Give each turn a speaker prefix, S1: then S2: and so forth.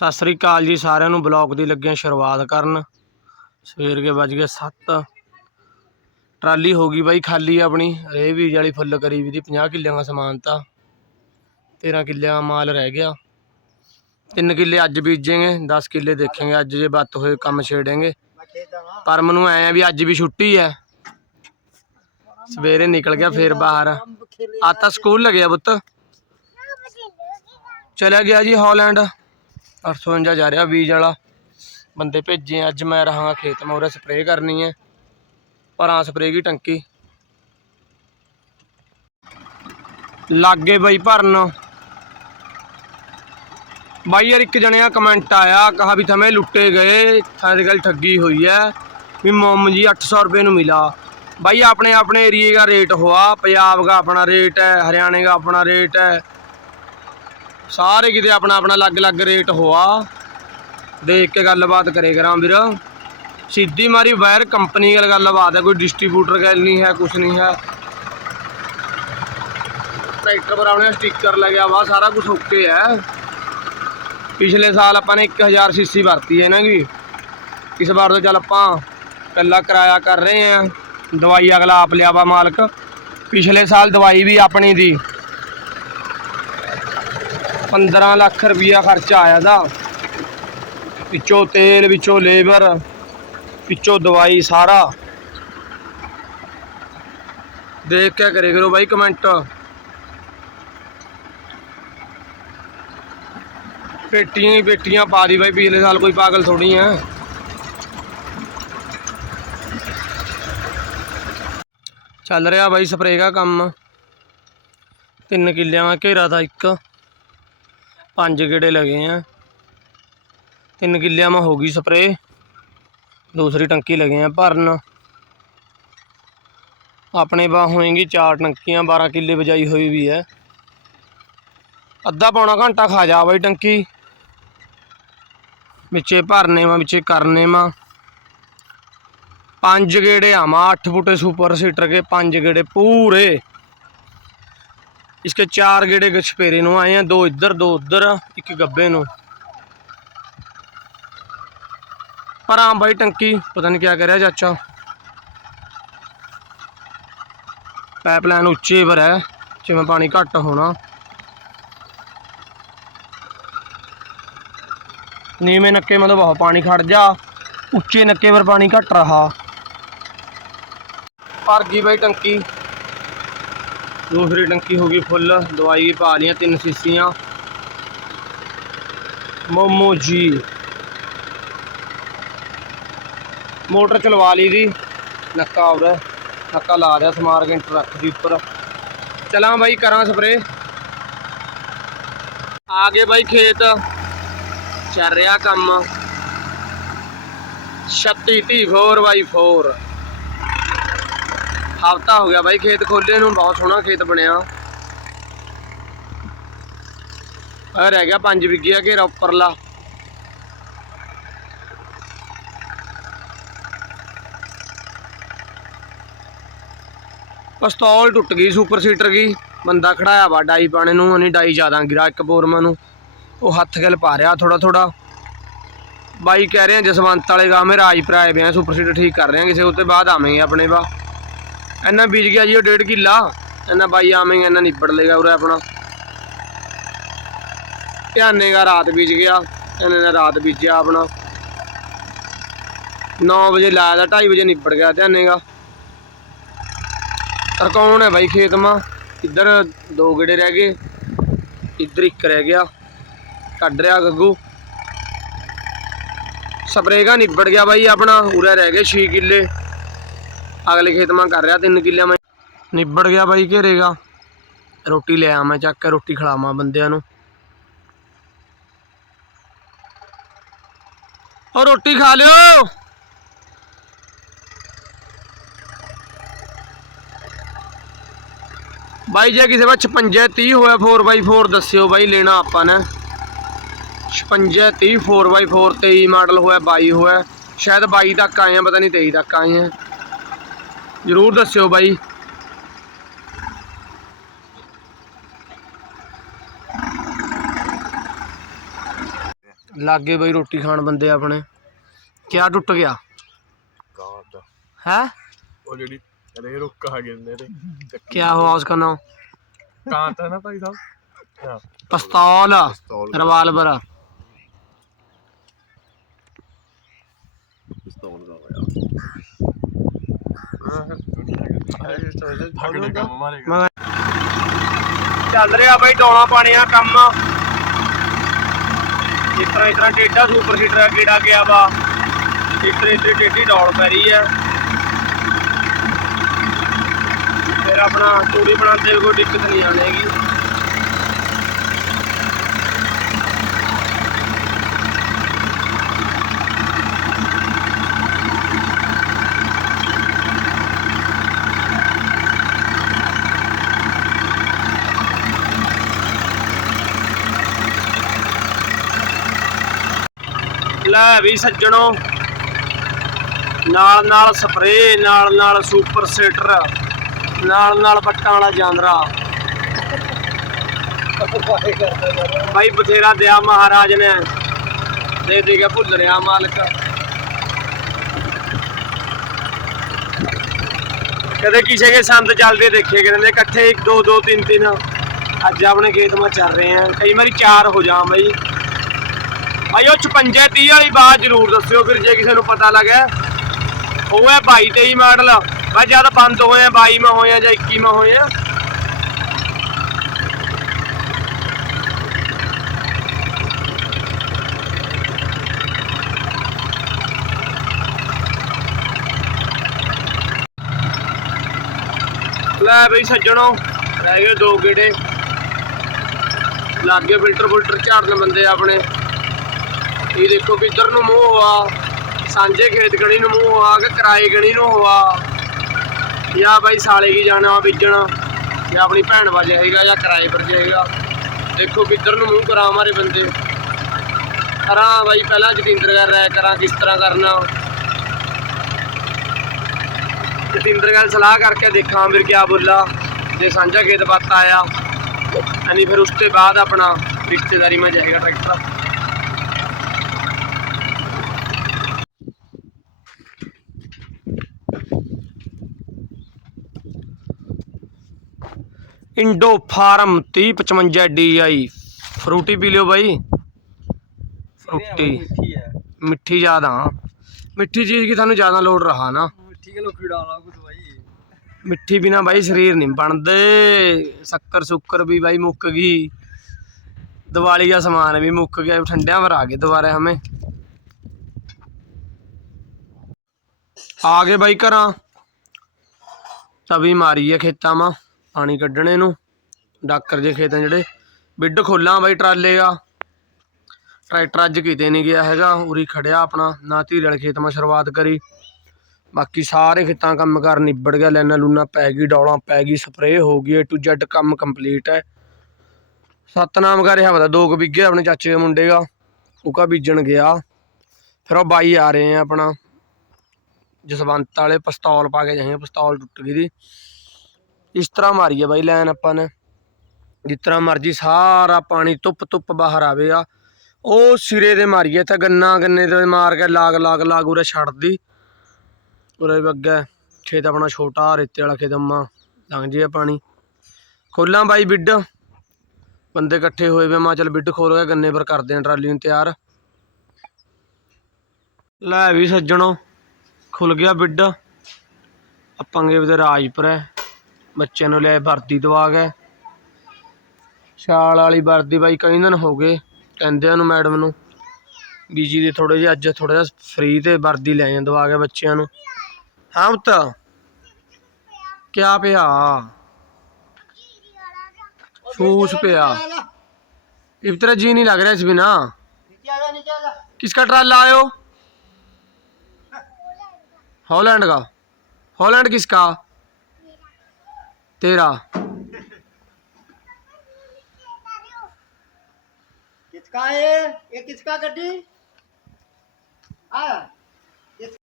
S1: ਸਤਿ ਸ੍ਰੀ ਅਕਾਲ ਜੀ ਸਾਰਿਆਂ ਨੂੰ, ਬਲੌਗ ਦੀ ਲੱਗਿਆ ਸ਼ੁਰੂਆਤ ਕਰਨ। ਸਵੇਰ ਕੇ ਵੱਜ ਗਏ 7 ਟਰਾਲੀ ਹੋ ਗਈ ਬਾਈ ਖਾਲੀ ਆਪਣੀ ਰੇ ਵੀ ਵਾਲੀ ਫੁੱਲ ਕਰੀ ਵੀ ਦੀ 50 ਕਿੱਲਿਆਂ ਦਾ ਸਮਾਨ ਤਾਂ। 13 ਕਿੱਲਿਆਂ ਦਾ ਮਾਲ ਰਹਿ ਗਿਆ। 3 ਕਿੱਲੇ ਅੱਜ ਬੀਜेंगे 10 ਕਿੱਲੇ ਦੇਖਾਂਗੇ, ਅੱਜ ਜੇ ਬੱਤ ਹੋਏ ਕੰਮ ਛੇੜेंगे ਪਰ ਮੈਨੂੰ ਐ ਆ ਵੀ ਅੱਜ ਵੀ ਛੁੱਟੀ ਐ ਸਵੇਰੇ ਨਿਕਲ ਗਿਆ ਫੇਰ ਬਾਹਰ। ਆ ਤਾਂ ਸਕੂਲ ਲੱਗਿਆ ਪੁੱਤ। ਚਲਿਆ ਗਿਆ ਜੀ ਹਾਲੈਂਡ। ਪਰਸੋਂ ਇੰਜਾ ਜਾ ਰਿਹਾ ਬੀਜ ਵਾਲਾ ਬੰਦੇ ਭੇਜੇ ਆ। ਅੱਜ ਮੈਂ ਰਹਾਂਗਾ ਖੇਤ ਮੋਰੇ ਸਪਰੇਅ ਕਰਨੀ ਹੈ ਭਰਾਂ ਸਪਰੇਅ ਦੀ ਟੰਕੀ ਲਾਗੇ ਬਈ ਭਰਨ ਬਾਈ ਯਾਰ ਇੱਕ ਜਣਿਆ ਕਮੈਂਟ ਆਇਆ ਕਹਾ ਵੀ ਥਮੇ ਲੁੱਟੇ ਗਏ ਸਾਰੀ ਗੱਲ ਠੱਗੀ ਹੋਈ ਹੈ ਵੀ ਮੋਮ ਜੀ 800 ਰੁਪਏ ਨੂੰ ਮਿਲਾ भाई अपने अपने एरिए का रेट हुआ पंजाब का अपना रेट है हरियाणा का अपना रेट है ਸਾਰੇ ਕਿਤੇ ਆਪਣਾ ਆਪਣਾ ਅਲੱਗ-ਅਲੱਗ ਰੇਟ ਹੋਆ। ਦੇਖ ਕੇ ਗੱਲਬਾਤ ਕਰੇ ਕਰਾਂ ਵੀਰ। ਸਿੱਧੀ ਮਾਰੀ ਵਾਇਰ ਕੰਪਨੀ ਨਾਲ ਗੱਲਬਾਤ ਹੈ, ਕੋਈ ਡਿਸਟ੍ਰੀਬਿਊਟਰ ਗੱਲ ਨਹੀਂ ਹੈ ਕੁਝ ਨਹੀਂ ਹੈ। ਟਰੈਕਟਰ ਪਰ ਆਪਣੇ ਸਟicker ਲੱਗਿਆ ਵਾ ਸਾਰਾ ਕੁਝ ਓਕੇ ਹੈ। ਪਿਛਲੇ ਸਾਲ ਆਪਾਂ ਨੇ 1000 ਸੀਸੀ ਵਰਤੀ ਹੈ ਨਾ ਜੀ। ਇਸ ਵਾਰ ਤਾਂ ਚੱਲ ਆਪਾਂ ਕੱਲਾ ਕਿਰਾਇਆ ਕਰ ਰਹੇ ਆ ਦਵਾਈ ਅਗਲਾ ਆਪ ਲਿਆ ਵਾ ਮਾਲਕ। ਪਿਛਲੇ ਸਾਲ ਦਵਾਈ ਵੀ ਆਪਣੀ ਦੀ। 15 ਲੱਖ ਰੁਪਇਆ ਖਰਚਾ ਆਇਆ ਦਾ। ਵਿੱਚੋਂ ਤੇਲ ਵਿੱਚੋਂ ਲੇਬਰ ਵਿੱਚੋਂ ਦਵਾਈ ਸਾਰਾ। ਦੇਖ ਕੇ ਕਰੇ ਕਰੋ ਬਾਈ ਕਮੈਂਟ। ਪੇਟੀਆਂ ਹੀ ਪੇਟੀਆਂ ਪਾ ਦੀ ਬਾਈ, ਪਿਛਲੇ ਸਾਲ ਕੋਈ ਪਾਗਲ ਥੋੜੀ ਹੈ ਚੱਲ ਰਿਹਾ ਬਾਈ ਸਪਰੇਅ ਦਾ ਕੰਮ। ਤਿੰਨ ਕਿੱਲਿਆਂ ਦਾ ਘੇਰਾ ਦਾ ਇੱਕ। ਪੰਜ ਗੇੜੇ ਲਗੇ ਆ। ਤਿੰਨ ਕਿੱਲਿਆਂ ਮਾ ਹੋ ਗਈ ਸਪਰੇ ਦੂਸਰੀ ਟੰਕੀ ਲਗੇ ਆ ਭਰਨ। ਆਪਣੇ ਬਾ ਹੋਏਗੀ ਚਾਰ ਟੰਕੀਆਂ 12 ਕਿੱਲੇ ਬਜਾਈ ਹੋਈ ਵੀ ਹੈ ਅੱਧਾ ਪੌਣਾ ਘੰਟਾ ਖਾ ਜਾ ਬਈ ਟੰਕੀ। ਵਿੱਚੇ ਭਰਨੇ ਮਾ, ਵਿੱਚੇ ਕਰਨੇ ਮਾ। ਪੰਜ ਗੇੜੇ ਆਵਾ 8 ਫੁੱਟੇ ਸੁਪਰ ਸੀਟਰ ਕੇ ਪੰਜ ਗੇੜੇ ਪੂਰੇ। इसके चार गेड़े के छपेरे नु आए हैं दो इधर दो उधर एक गब्बे नु पर हाँ भाई टंकी पता नहीं क्या कह रहा चाचा पाइपलाइन उच्चे पर है जिमें पानी घट होना नीवें नक्के मतलब बहुत पानी खड़ जा उच्चे नक्के पर पानी घट रहा भर गई भाई टंकी ਦੂਸਰੀ ਟੰਕੀ ਹੋ ਗਈ ਫੁੱਲ, ਦਵਾਈ ਪਾ ਲਈਆਂ, ਤਿੰਨ ਸੀਸੀਆਂ। ਮੋਮੋ ਜੀ। ਮੋਟਰ ਚਲਵਾ ਲਈ ਦੀ। ਨੱਕਾ ਆਉਦਾ ਨੱਕਾ ਲਾ ਦਿਆ ਸਮਾਰ ਕੇ ਟਰੱਕ ਦੇ ਉੱਪਰ। ਚਲਾਂ ਬਾਈ, ਕਰਾਂ ਸਪਰੇ ਆ ਗਏ ਬਾਈ ਖੇਤ। ਚੱਲ ਰਿਹਾ ਕੰਮ। 36 T4 ਬਾਈ 4 ਹਫਤਾ ਹੋ ਗਿਆ ਬਾਈ, ਖੇਤ ਖੋਲੇ ਨੂੰ, ਬਹੁਤ ਸੋਹਣਾ ਖੇਤ ਬਣਿਆ। ਆ ਰਹਿ ਗਿਆ 5 ਵਿਗੇ ਆ ਘੇਰਾ ਉੱਪਰਲਾ। ਪਿਸਤੌਲ ਟੁੱਟ ਗਈ, ਸੁਪਰ ਸੀਟਰ ਗਈ। ਬੰਦਾ ਖੜਾਇਆ ਵਾ ਡਾਈ ਪਾਣੇ ਨੂੰ, ਉਹਨੇ ਡਾਈ ਜ਼ਿਆਦਾ ਗਿਰਾ ਇੱਕ ਬੋਰਮਾ ਨੂੰ। ਉਹ ਹੱਥ ਗਿਲ ਪਾ ਰਿਹਾ ਥੋੜਾ ਥੋੜਾ ਬਾਈ ਕਹਿ ਰਹੇ ਆ ਜਸਵੰਤ ਵਾਲੇ ਗਾਮੇ ਰਾਜ ਭਰਾਏ ਪਿਆ ਸੁਪਰ ਸੀਟਰ ਠੀਕ ਕਰ ਰਹੇ ਆ, ਕਿਸੇ ਉੱਤੇ ਬਾਅਦ ਆਵੇਂਗੇ ਆਪਣੇ ਬਾ ਇੰਨਾ ਬੀਜ ਗਿਆ ਜੀ, ਉਹ ਡੇਢ ਕਿੱਲਾ। ਇੰਨਾ ਬਾਈ ਆਵੇਂਗਾ ਇੰਨਾ ਨਿਬੜ ਲੇਗਾ ਉਰੇ ਆਪਣਾ। ਧਿਆਨੇਗਾ ਰਾਤ ਬੀਜ ਗਿਆ ਇਹਨੇ ਨੇ ਰਾਤ ਬੀਜਿਆ ਆਪਣਾ। 9 ਵਜੇ ਲਾਇਆ ਦਾ 2:30 ਵਜੇ ਨਿਬੜ ਗਿਆ ਧਿਆਨੇਗਾ ਤਰਕੌਣ ਹੈ ਬਾਈ ਖੇਤ ਮਾ? ਇੱਧਰ ਦੋ ਗੇੜੇ ਰਹਿ ਗਏ, ਇੱਧਰ ਇੱਕ ਰਹਿ ਗਿਆ। ਕੱਢ ਰਿਹਾ ਗੱਗੂ। ਸਪਰੇਗਾ ਨਿਬੜ ਗਿਆ ਬਾਈ ਆਪਣਾ, ਉਰੇ ਰਹਿ ਗਏ 6 ਕਿੱਲੇ। ਅਗਲੇ ਖੇਤ ਮਾ ਕਰ ਰਿਹਾ, ਤਿੰਨ ਕਿੱਲਿਆਂ ਮੈਂ। ਨਿਬੜ ਗਿਆ ਬਾਈ ਘੇਰੇਗਾ ਰੋਟੀ ਲੈ ਆ ਮੈਂ ਚੱਕ ਕੇ ਰੋਟੀ ਖਿਲਾਵਾਂ ਬੰਦਿਆਂ ਨੂੰ। ਉਹ ਰੋਟੀ ਖਾ ਲਿਓ। ਬਾਈ ਜੇ ਕਿਸੇ ਵਾ 56 30 ਹੋਇਆ 4x4 ਦੱਸਿਓ ਬਾਈ, ਲੈਣਾ ਆਪਾਂ ਨੇ। 56 30 4x4 23 ਮਾਡਲ ਹੋਇਆ 22 ਹੋਇਆ। ਸ਼ਾਇਦ 22 ਤੱਕ ਆਏ ਆ, ਪਤਾ ਨਹੀਂ 23 ਤੱਕ ਆਏ ਆ। ਜਰੂਰ ਦੱਸਿਓ ਬਾਈ। ਲਾਗੇ ਬਈ ਰੋਟੀ ਖਾਣ ਬੰਦੇ ਆਪਣੇ। ਕਿਆ ਟੁੱਟ ਗਿਆ?
S2: ਦਾ
S1: ਹੈ?
S2: ਉਹ ਜਿਹੜੀ ਰੇ ਰੁੱਕ ਆ ਗਿੰਦੇ ਤੇ।
S1: ਕਿਆ ਹੁਆ ਉਸਕਾ ਨਾਮ
S2: ਕਾਂ ਤਾਂ ਨਾ ਭਾਈ ਸਾਹਿਬ? ਹਾਂ।
S1: ਪਿਸਤੌਲ।
S2: ਪਿਸਤੌਲ।
S1: ਰਿਵਾਲਵਰ
S2: ਪਿਸਤੌਲ ਦਾ ਹੋਇਆ ਕੰਮ ਮਾਰੇਗਾ
S1: ਚੱਲ ਰਿਹਾ ਬਈ ਡੋਲਾ ਪਾਣੀਆਂ ਕੰਮ। ਇਸ ਤਰ੍ਹਾਂ ਇਸ ਤਰ੍ਹਾਂ ਟੇਡਾ ਸੁਪਰ ਸੀਟਰ ਕਿਹੜਾ ਗਿਆ ਵਾ। ਇਸ ਤਰ੍ਹਾਂ ਇਸ ਤਰ੍ਹਾਂ ਟੇਢੀ ਡੌਲ ਪੈ ਰਹੀ ਹੈ ਫਿਰ ਆਪਣਾ ਚੂੜੀ ਬਣਾਉਂਦੇ ਕੋਈ ਦਿੱਕਤ ਨਹੀਂ ਆਣੇਗੀ ਲੈ ਵੀ ਸੱਜਣੋ। ਨਾਲ ਨਾਲ ਸਪਰੇ ਨਾਲ ਨਾਲ ਸੁਪਰ ਸੀਟਰ ਨਾਲ ਨਾਲ ਪੱਟਾਂ ਵਾਲਾ ਜਾਂਦਰਾ ਭਾਈ ਬਥੇਰਾ ਦਿਆ ਮਹਾਰਾਜ ਨੇ। ਦੇ ਦੇ ਕੇ ਭੁੱਲ ਰਿਹਾ ਮਾਲਕ। ਕਦੇ ਕਿਸੇ ਕੇ ਸੰਦ ਚੱਲਦੇ ਦੇਖੇ ਕਹਿੰਦੇ ਇਕੱਠੇ 1 2 2 3 3 ਅੱਜ ਆਪਣੇ ਖੇਤ ਮਾ ਚੱਲ ਰਹੇ ਆ। ਕਈ ਵਾਰੀ ਚਾਰ ਹੋ ਜਾ ਬਈ। ਭਾਈ ਉਹ 56 30 ਵਾਲੀ ਬਾਤ ਜ਼ਰੂਰ ਦੱਸਿਓ ਫਿਰ ਜੇ ਕਿਸੇ ਨੂੰ ਪਤਾ ਲੱਗਿਆ ਉਹ ਹੈ 22 23 ਮਾਡਲ ਮੈਂ ਜਦ ਬੰਦ ਹੋਏ ਆ 22 ਮੈਂ ਹੋਏ ਆ ਜਾਂ 21 ਮੈਂ ਹੋਏ ਆ ਲੈ ਬਈ ਸੱਜਣੋ ਰਹਿ ਗਏ ਦੋ ਗੇੜੇ। ਲੱਗ ਗਏ ਫਿਲਟਰ ਫਿਲਟਰ ਝਾੜਨ ਬੰਦੇ ਆਪਣੇ। ਇਹ ਦੇਖੋ ਵੀ ਇੱਧਰ ਨੂੰ ਮੂੰਹ ਆ ਸਾਂਝੇ ਖੇਤ ਗਣੀ ਨੂੰ ਮੂੰਹ ਆ ਕਿ ਕਿਰਾਏ ਗਣੀ ਨੂੰ ਹੋਆ? ਜਾਂ ਬਾਈ ਸਾਲੇ ਕੀ ਜਾਣਾ ਬੀਜਣ? ਜਾਂ ਆਪਣੀ ਭੈਣ ਵਾ ਹੈਗਾ ਜਾਂ ਕਿਰਾਏ ਪਰ ਜਾਏਗਾ ਦੇਖੋ ਇੱਧਰ ਨੂੰ ਮੂੰਹ ਕਰਾਂ ਮਾਰੇ ਬੰਦੇ। ਕਰਾਂ ਬਾਈ, ਪਹਿਲਾਂ ਜਤਿੰਦਰ ਗੱਲ ਰਾਇ ਕਰਾਂ, ਕਿਸ ਤਰ੍ਹਾਂ ਕਰਨਾ? ਜਤਿੰਦਰ ਗੱਲ ਸਲਾਹ ਕਰਕੇ ਦੇਖਾਂ ਵੀਰ ਕਿਆ ਬੋਲਾ। ਜੇ ਸਾਂਝਾ ਖੇਤ ਬਾਤ ਆਇਆ ਯਾਨੀ ਫਿਰ ਉਸ ਤੋਂ ਬਾਅਦ ਆਪਣਾ ਰਿਸ਼ਤੇਦਾਰੀ में ਜਾਏਗਾ tractor Indo Farm 3055 DI Frooti ਪੀ ਲਿਓ ਬਾਈ। ਫਰੂਟੀ। ਮਿੱਠੀ ਜ਼ਿਆਦਾ ਮਿੱਠੀ ਚੀਜ਼ ਕੀ ਤੁਹਾਨੂੰ ਜ਼ਿਆਦਾ ਲੋੜ ਰਹਾ ਨਾ।
S2: ਮਿੱਠੀ ਕਿਲੋ ਕੀੜਾ ਨਾ ਕੁਝ ਭਾਈ
S1: ਮਿੱਠੀ ਬਿਨਾ ਬਾਈ ਸਰੀਰ ਨਹੀਂ ਬਣਦੇ। ਸ਼ੱਕਰ ਸੁੱਕਰ ਵੀ ਬਾਈ ਮੁੱਕ ਗਈ। ਦੀਵਾਲੀ ਦਾ ਸਮਾਨ ਵੀ ਮੁੱਕ ਗਿਆ। ਠੰਡਿਆਂ ਪਰ ਆ ਗਏ ਦੁਬਾਰਾ ਹਮੇ। ਆ ਗਏ ਬਾਈ ਘਰਾਂ। ਤਵੀ ਮਾਰੀ ਹੈ ਖੇਤਾਂ ਮਾ। ਪਾਣੀ ਕੱਢਣੇ ਨੂੰ, ਡਾਕਰ ਜੇ ਖੇਤਾਂ ਜਿਹੜੇ ਬਿੱਡ ਖੋਲਾਂ ਬਾਈ ਟਰਾਲੇ ਆ। ਟਰੈਕਟਰ ਅੱਜ ਕਿਤੇ ਨਹੀਂ ਗਿਆ ਹੈਗਾ, ਉਰੀ ਖੜਿਆ ਆਪਣਾ, ਨਾ ਧੀਰੇ ਵਾਲੇ ਖੇਤ ਮਾ ਸ਼ੁਰੂਆਤ ਕਰੀ। ਬਾਕੀ ਸਾਰੇ ਖੇਤਾਂ ਕੰਮ ਕਰ ਨਿਬੜ ਗਿਆ, ਲੈਣਾ ਲੂਣਾ ਪੈ ਗਈ, ਡੌਲਾਂ ਪੈ ਗਈ, ਸਪਰੇਅ ਹੋ ਗਈ ਏ ਟੂ ਜ਼ੈਡ ਕੰਮ ਕੰਪਲੀਟ ਹੈ। ਸਤਨਾਮ ਕਾ ਰਿਹਾ ਪਤਾ ਦੋ ਕੁ ਬਿੱਗੇ ਆਪਣੇ ਚਾਚੇ ਦੇ ਮੁੰਡੇ ਦਾ, ਉਹ ਕਾ ਬੀਜਣ ਗਿਆ। ਫਿਰ ਉਹ ਬਾਈ ਆ ਰਹੇ ਆ ਆਪਣਾ, ਜਸਵੰਤ ਵਾਲੇ ਪਿਸਤੌਲ ਪਾ ਕੇ ਜਾਏ, ਪਿਸਤੌਲ ਟੁੱਟ ਗਈ ਦੀ। ਇਸ ਤਰ੍ਹਾਂ ਮਾਰੀ ਆ ਬਾਈ ਲਾਈਨ ਆਪਾਂ ਨੇ। ਜਿਸ ਤਰ੍ਹਾਂ ਮਰਜ਼ੀ ਸਾਰਾ ਪਾਣੀ ਧੁੱਪ ਧੁੱਪ ਬਾਹਰ ਆਵੇ ਆ। ਉਹ ਸਿਰੇ ਦੇ ਮਾਰੀਏ ਤਾਂ ਗੰਨਾ ਗੰਨੇ ਤੇ ਮਾਰ ਕੇ ਲਾਗ ਲਾਗ ਲਾਗ ਉਰੇ ਛੱਡਦੀ। ਉਰੇ ਅੱਗੇ ਖੇਤ ਆਪਣਾ ਛੋਟਾ ਰੇਤੇ ਵਾਲਾ ਖੇਤ ਅੰਮਾ ਲੰਘ ਆ ਪਾਣੀ। ਖੋਲਾਂ ਬਾਈ ਬਿੱਡ। ਬੰਦੇ ਇਕੱਠੇ ਹੋਏ ਵੇ, ਮਾ ਚਲ ਬਿੱਡ ਖੋਲ ਕੇ ਗੰਨੇ ਪਰ ਕਰਦੇ ਆ ਟਰਾਲੀ ਨੂੰ ਤਿਆਰ। ਲੈ ਵੀ ਸੱਜਣੋ, ਖੁੱਲ ਗਿਆ ਬਿੱਡ। ਆਪਾਂ ਗਏ ਉਹਦੇ ਰਾਜਪੁਰ ਹੈ ਬੱਚਿਆਂ ਨੂੰ ਲੈ ਵਰਦੀ ਦਵਾ ਗਏ ਛਾਲ ਵਾਲੀ ਵਰਦੀ ਬਾਈ ਕਈ ਦਿਨ ਹੋ ਗਏ ਕਹਿੰਦੇ ਨੂੰ ਮੈਡਮ ਨੂੰ ਬੀਜੀ ਦੇ ਥੋੜੇ ਜਿਹਾ ਅੱਜ ਥੋੜਾ ਜਿਹਾ ਫ੍ਰੀ ਤੇ ਵਰਦੀ ਲੈ ਜਾਂ ਦਵਾ ਕੇ ਬੱਚਿਆਂ ਨੂੰ ਹਾਂ ਪੁੱਤ ਕਿਆ ਪਿਆ ਫੂਸ ਪਿਆ इस तरह जी नहीं लग रहा है इस बिना किसका ट्राला आयो हॉलैंड का हॉलैंड किसका तेरा
S3: किसका है ये किसका गड्डी हाँ